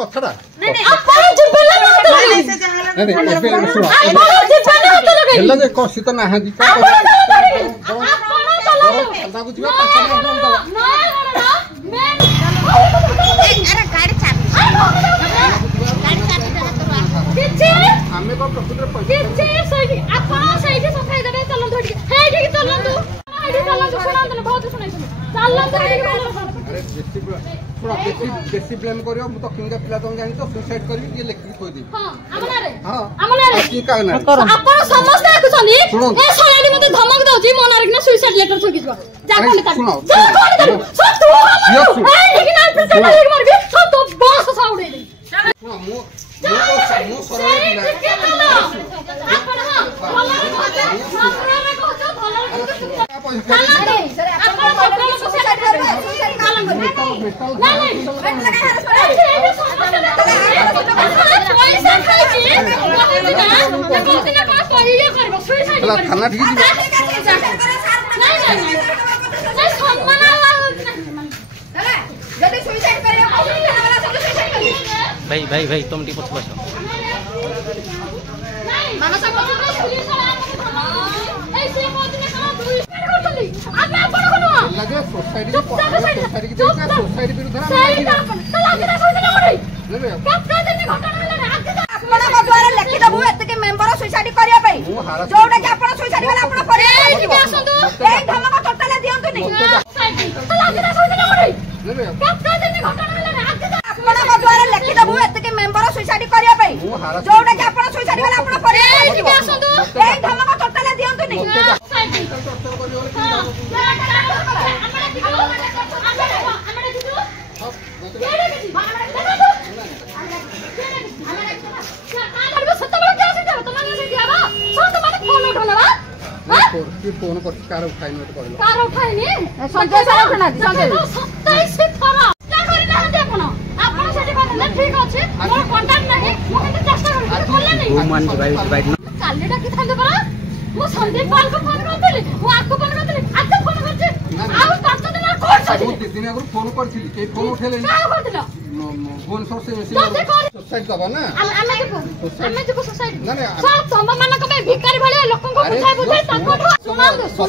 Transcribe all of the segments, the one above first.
कथाटा सी तो ना बेसी ब्लेम करियो मु तो किंगा पिला तुम जानि तो सुसाइड करबी ये लेखि कोइ दी हां हमनारे की का ना आपण समस्त आकुछनी ए सराडी मते धमक दउची मोनार कि सुसाइड लेटर थकी जवा जा कोन का सुनो सब तू ए लेकिन आप पे मार मरबी सब तो बस साउडे दे सुनो मु सराडी पिला आपण हां भला हमनारे कहतो भला थाना ठीक भाई भाई भाई तुम टी पछ बस लगे सोसाइटी सोसाइटी सोसाइटी विरुद्ध लिखित एतके मेंबर सुसाइड करिया पई जोडा के आपण सुसाइड वाला आपण करिया आसंतु ए धमक टोटल दियंतु नै लिखित एतके मेंबर सुसाइड करिया पई जोडा के आपण सुसाइड वाला आपण करिया आसंतु ए धमक टोटल दियंतु नै फोन कर कार उठाई नोट कर कार उठाई नि संजय सर उठना दी संजय 27 थरा क्या करि ना हते आपण आपण सेठी बदले ठीक अछि मोर कांटेक्ट नाही मो केते चेष्टा करि बोलले नहीं वो मान भाई काली डाकी थांदे परा मो संदीप पाल को फोन करतली मो आपको फोन करतली आज फोन करछि आ 5 दिन कोड छि 2 दिन अगर फोन करथिली के फोन उठेले का करथिलो फोन सोर्स से सोसाइटी दबा ना हमें जो सोसाइटी ना सब तम मानक में भिखारी भले लोकन को बुझाई ताको सुना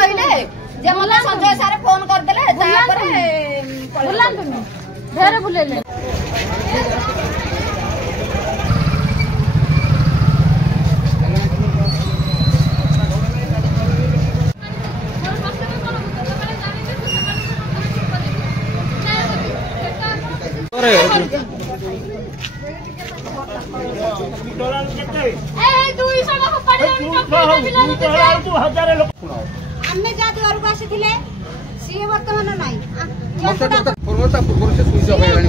कहले जे मला संजय सर फोन कर देले ता पर बोलांतु ढेर बुलेले अरे हमने जाति और बासी थिले सी वर्तमान नाही मते तो पूर्वता पूर्व से सुइज होइलानी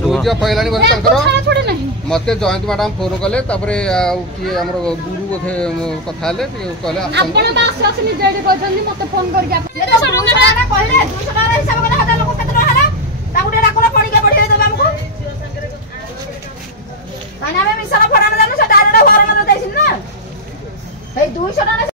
सुइज होइलानी बस तंकर मते जयंत मैडम फोन कले तापरे कि हमर गुरु बोथे कथा ले कहले आपण बास असनी जेडी कहजनी मते फोन करके आप कहले 200 हिसाब कला